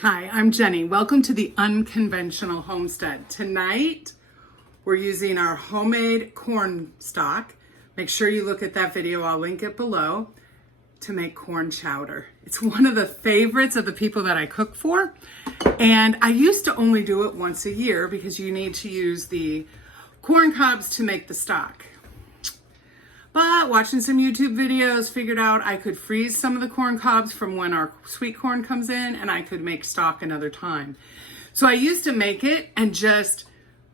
Hi, I'm Jenny. Welcome to the Unconventional Homestead. Tonight, we're using our homemade corn stock. Make sure you look at that video, I'll link it below, to make corn chowder. It's one of the favorites of the people that I cook for. And I used to only do it once a year because you need to use the corn cobs to make the stock. But watching some YouTube videos, figured out I could freeze some of the corn cobs from when our sweet corn comes in, and I could make stock another time. So I used to make it and just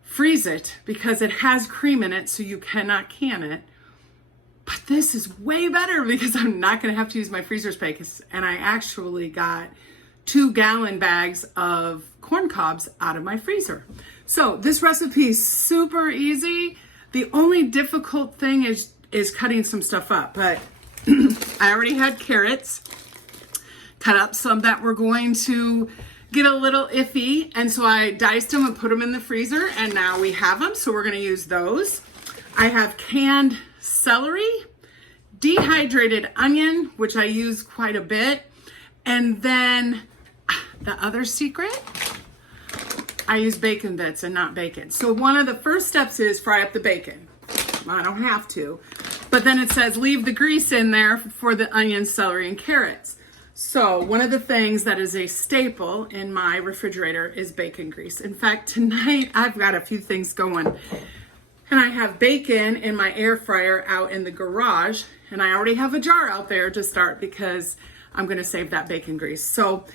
freeze it because it has cream in it, so you cannot can it. But this is way better because I'm not gonna have to use my freezer space, and I actually got 2-gallon bags of corn cobs out of my freezer. So this recipe is super easy. The only difficult thing is cutting some stuff up, but I already had carrots, cut up some that were going to get a little iffy, and so I diced them and put them in the freezer, and now we have them, so we're gonna use those. I have canned celery, dehydrated onion, which I use quite a bit, and then the other secret, I use bacon bits and not bacon. So one of the first steps is fry up the bacon. I don't have to, but then it says leave the grease in there for the onion, celery, and carrots. So one of the things that is a staple in my refrigerator is bacon grease. In fact, tonight I've got a few things going, and I have bacon in my air fryer out in the garage, and I already have a jar out there to start because I'm gonna save that bacon grease. So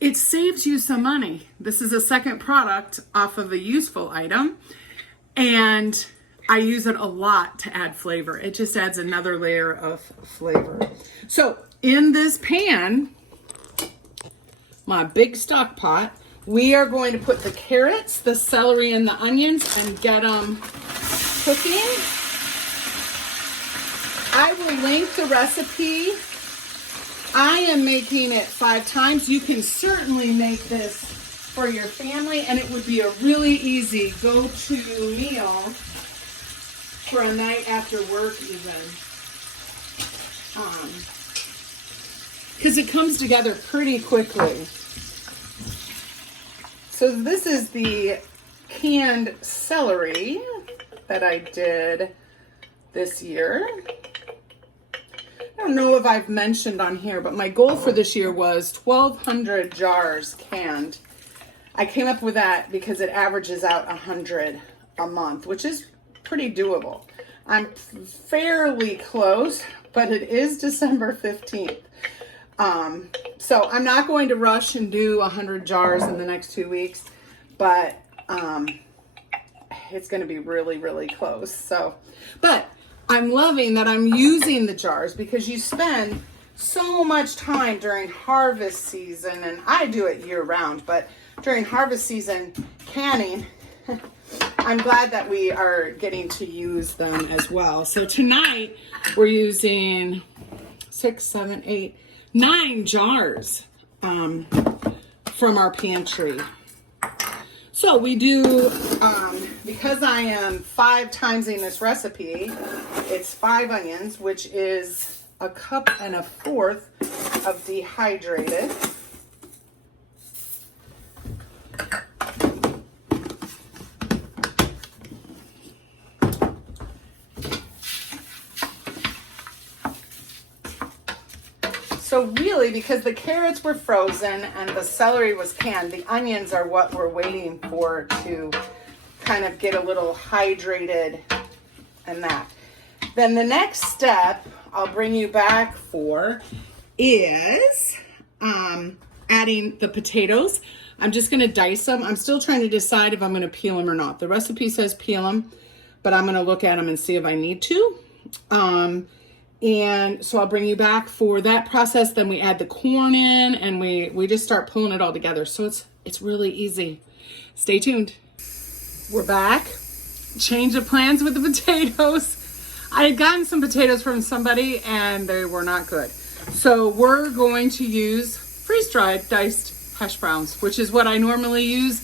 it saves you some money. This is a second product off of a useful item, and I use it a lot to add flavor. It just adds another layer of flavor. So in this pan, my big stock pot, we are going to put the carrots, the celery, and the onions and get them cooking. I will link the recipe. I am making it 5 times. You can certainly make this for your family, and it would be a really easy go-to meal for a night after work even. Because it comes together pretty quickly. So this is the canned celery that I did this year. I don't know if I've mentioned on here, but my goal for this year was 1,200 jars canned. I came up with that because it averages out 100 a month, which is pretty doable. I'm fairly close, but it is December 15th. So I'm not going to rush and do 100 jars in the next 2 weeks, but it's going to be really, really close. So, but I'm loving that I'm using the jars because you spend so much time during harvest season, and I do it year round, but during harvest season canning, I'm glad that we are getting to use them as well. So tonight we're using 6, 7, 8, 9 jars from our pantry. So we do, because I am 5 timesing this recipe, it's 5 onions, which is 1.25 cups of dehydrated. So really, because the carrots were frozen and the celery was canned, the onions are what we're waiting for to kind of get a little hydrated and that. Then the next step I'll bring you back for is adding the potatoes. I'm just gonna dice them. I'm still trying to decide if I'm gonna peel them or not. The recipe says peel them, but I'm gonna look at them and see if I need to. And so I'll bring you back for that process. Then we add the corn in, and we just start pulling it all together. So it's really easy. Stay tuned. We're back. Change of plans with the potatoes. I had gotten some potatoes from somebody and they were not good. So we're going to use freeze-dried diced hash browns, which is what I normally use.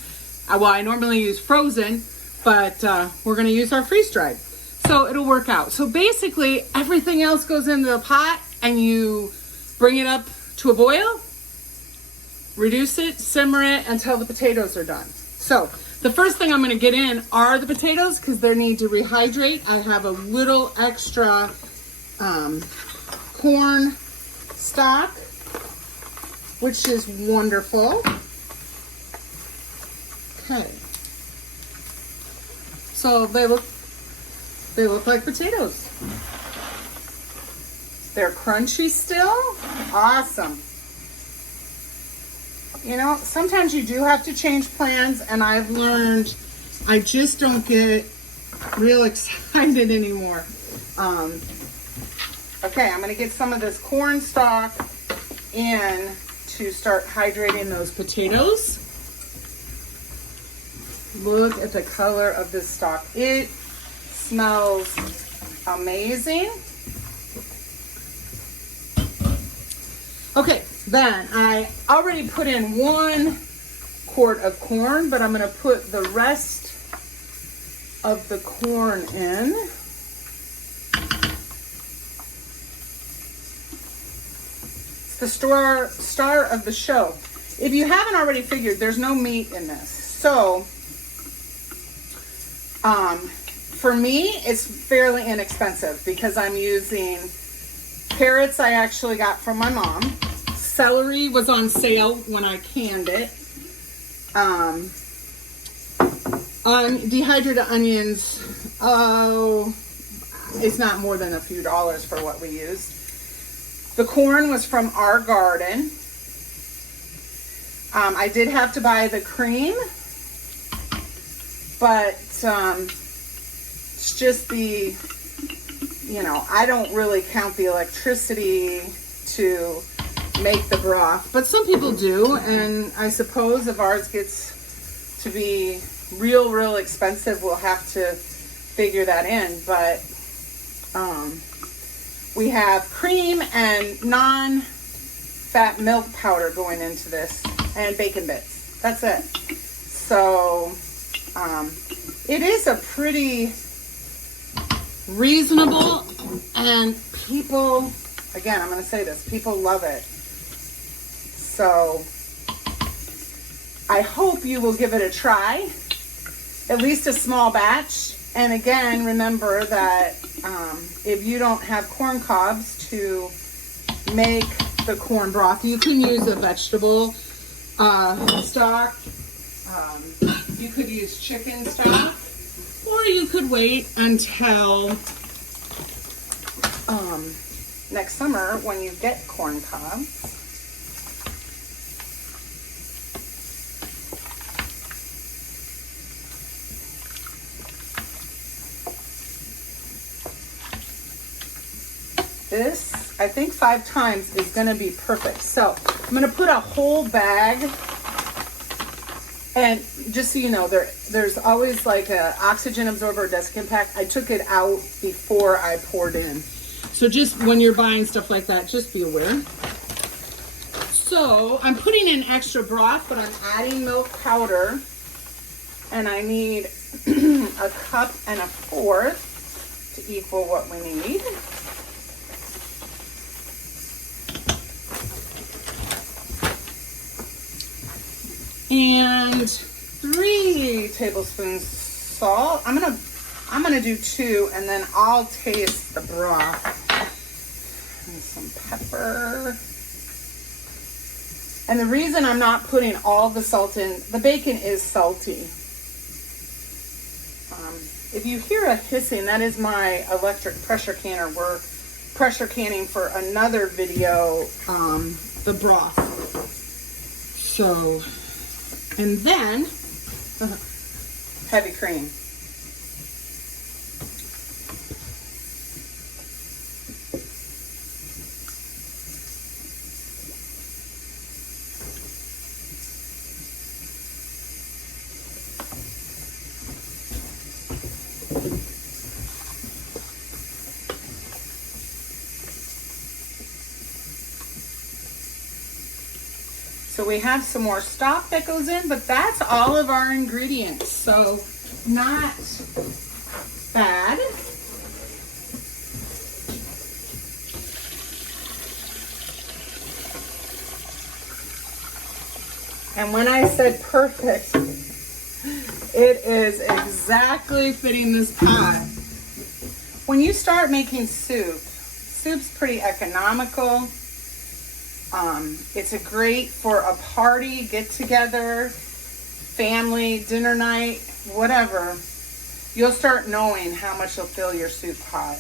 Well, I normally use frozen, but we're gonna use our freeze-dried. So it'll work out. So basically everything else goes into the pot and you bring it up to a boil reduce it, simmer it until the potatoes are done. So the first thing I'm going to get in are the potatoes because they need to rehydrate. I have a little extra corn stock, which is wonderful. Okay. So they look like potatoes. They're crunchy still. Awesome. You know, sometimes you do have to change plans, and I've learned I just don't get real excited anymore. Okay, I'm gonna get some of this corn stock in to start hydrating those potatoes. Look at the color of this stock. It smells amazing. Okay, then I already put in 1 quart of corn, but I'm going to put the rest of the corn in. It's the star of the show. If you haven't already figured, there's no meat in this. So, for me, it's fairly inexpensive because I'm using carrots I actually got from my mom. Celery was on sale when I canned it. Dehydrated onions, it's not more than a few dollars for what we used. The corn was from our garden. I did have to buy the cream, but it's just the, you know, I don't really count the electricity to make the broth, but some people do, and I suppose if ours gets to be real expensive, we'll have to figure that in. But we have cream and non-fat milk powder going into this, and bacon bits. That's it. So it is a pretty reasonable, and people, again, I'm going to say this, people love it. So I hope you will give it a try, at least a small batch. And again, remember that if you don't have corn cobs to make the corn broth, you can use a vegetable stock. You could use chicken stock, or you could wait until next summer when you get corn cobs. This, I think 5 times is going to be perfect. So I'm going to put a whole bag, and just so you know, there's always like a oxygen absorber, desiccant pack. I took it out before I poured in. So just when you're buying stuff like that, just be aware. So I'm putting in extra broth, but I'm adding milk powder, and I need a cup and a fourth to equal what we need. And 3 tablespoons salt. I'm gonna do 2, and then I'll taste the broth. And some pepper. And the reason I'm not putting all the salt in, the bacon is salty. If you hear a hissing, that is my electric pressure canner. We're pressure canning for another video, the broth. So, and then heavy cream. So we have some more stock that goes in, but that's all of our ingredients. So not bad. And when I said perfect, it is exactly fitting this pot. When you start making soup, soup's pretty economical. It's a great for a party, get together, family, dinner night, whatever. You'll start knowing how much will fill your soup pot.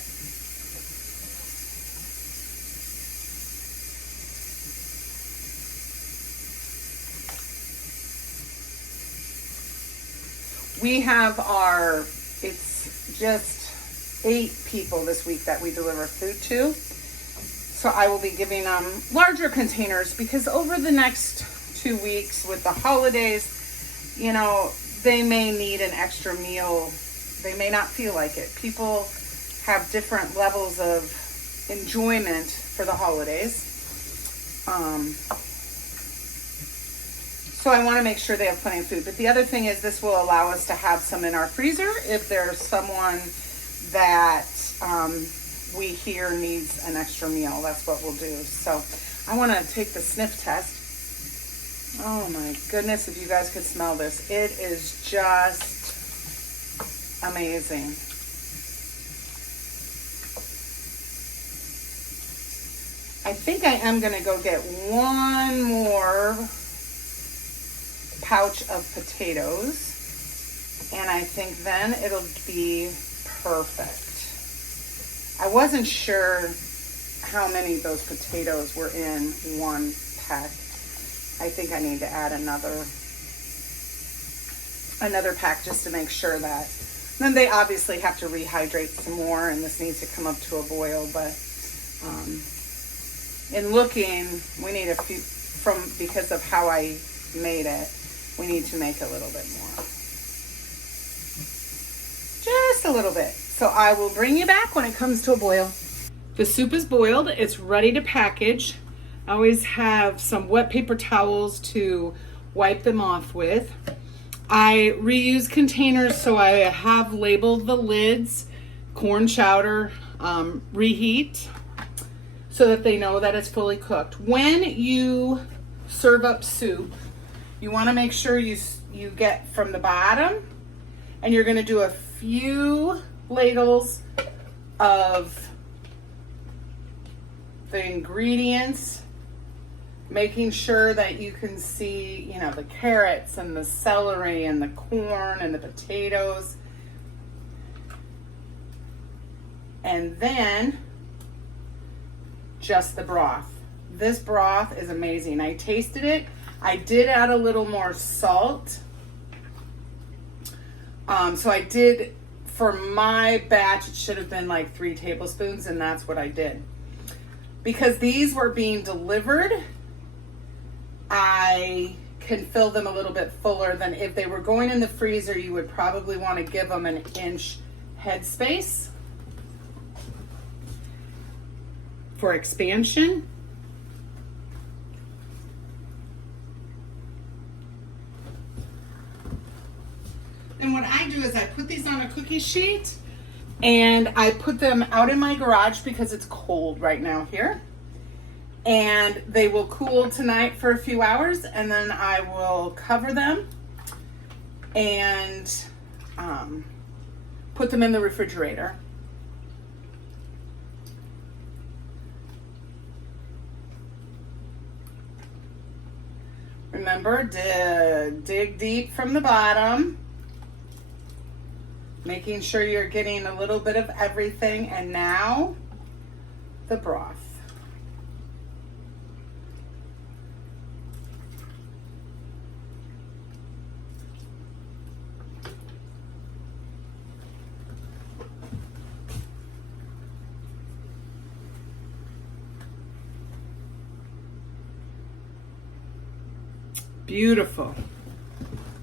We have it's just 8 people this week that we deliver food to. So I will be giving them larger containers because over the next 2 weeks with the holidays, you know, they may need an extra meal. They may not feel like it. People have different levels of enjoyment for the holidays. So I want to make sure they have plenty of food. But the other thing is this will allow us to have some in our freezer if there's someone that we hear needs an extra meal. That's what we'll do. So I want to take the sniff test. Oh my goodness, if you guys could smell this. It is just amazing. I think I am going to go get one more pouch of potatoes, and I think then it'll be perfect. I wasn't sure how many of those potatoes were in one pack. I think I need to add another pack just to make sure that. Then they obviously have to rehydrate some more, and this needs to come up to a boil. But in looking, we need a few because of how I made it. We need to make a little bit more, just a little bit. So I will bring you back when it comes to a boil. The soup is boiled. It's ready to package. I always have some wet paper towels to wipe them off with. I reuse containers, so I have labeled the lids, corn chowder, reheat, so that they know that it's fully cooked. When you serve up soup, you want to make sure you get from the bottom, and you're going to do a few ladles of the ingredients, making sure that you can see, you know, the carrots and the celery and the corn and the potatoes. And then just the broth. This broth is amazing. I tasted it. I did add a little more salt. So I did, for my batch, it should have been like 3 tablespoons, and that's what I did. Because these were being delivered, I can fill them a little bit fuller than if they were going in the freezer. You would probably want to give them an inch headspace for expansion. And what I do is I put these on a cookie sheet and I put them out in my garage because it's cold right now here. And they will cool tonight for a few hours, and then I will cover them and put them in the refrigerator. Remember to dig deep from the bottom, making sure you're getting a little bit of everything. And now the broth. Beautiful.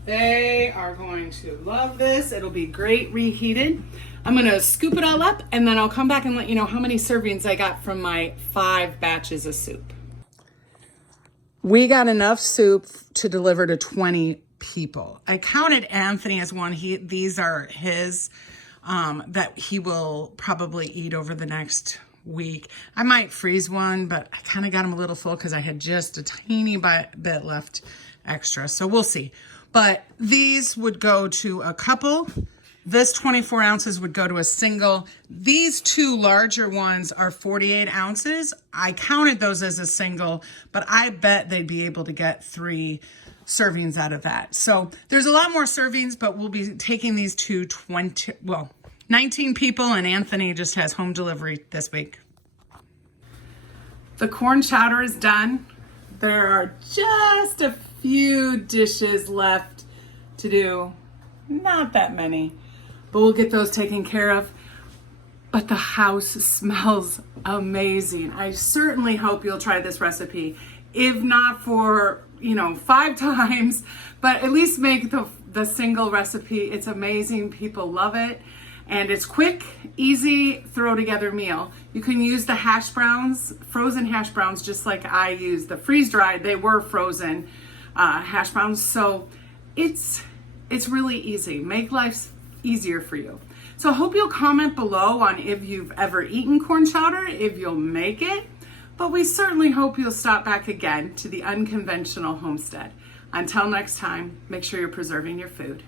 They are going to love this. It'll be great reheated. I'm going to scoop it all up, and then I'll come back and let you know how many servings I got from my 5 batches of soup. We got enough soup to deliver to 20 people. I counted Anthony as one. These are his that he will probably eat over the next week. I might freeze one, but I kind of got them a little full because I had just a tiny bit left extra. So we'll see. But these would go to a couple. This 24 ounces would go to a single. These two larger ones are 48 ounces. I counted those as a single, but I bet they'd be able to get 3 servings out of that. So there's a lot more servings, but we'll be taking these to 19 people, and Anthony just has home delivery this week. The corn chowder is done. There are just a few dishes left to do. Not that many, but we'll get those taken care of. But the house smells amazing. I certainly hope you'll try this recipe. If not for, 5 times, but at least make the single recipe. It's amazing. People love it. And it's quick, easy, throw together meal. You can use the hash browns, frozen hash browns, just like I used the freeze dried. They were frozen hash browns. So it's really easy. Make life easier for you. So I hope you'll comment below on if you've ever eaten corn chowder, if you'll make it. But we certainly hope you'll stop back again to the Unconventional Homestead. Until next time, make sure you're preserving your food.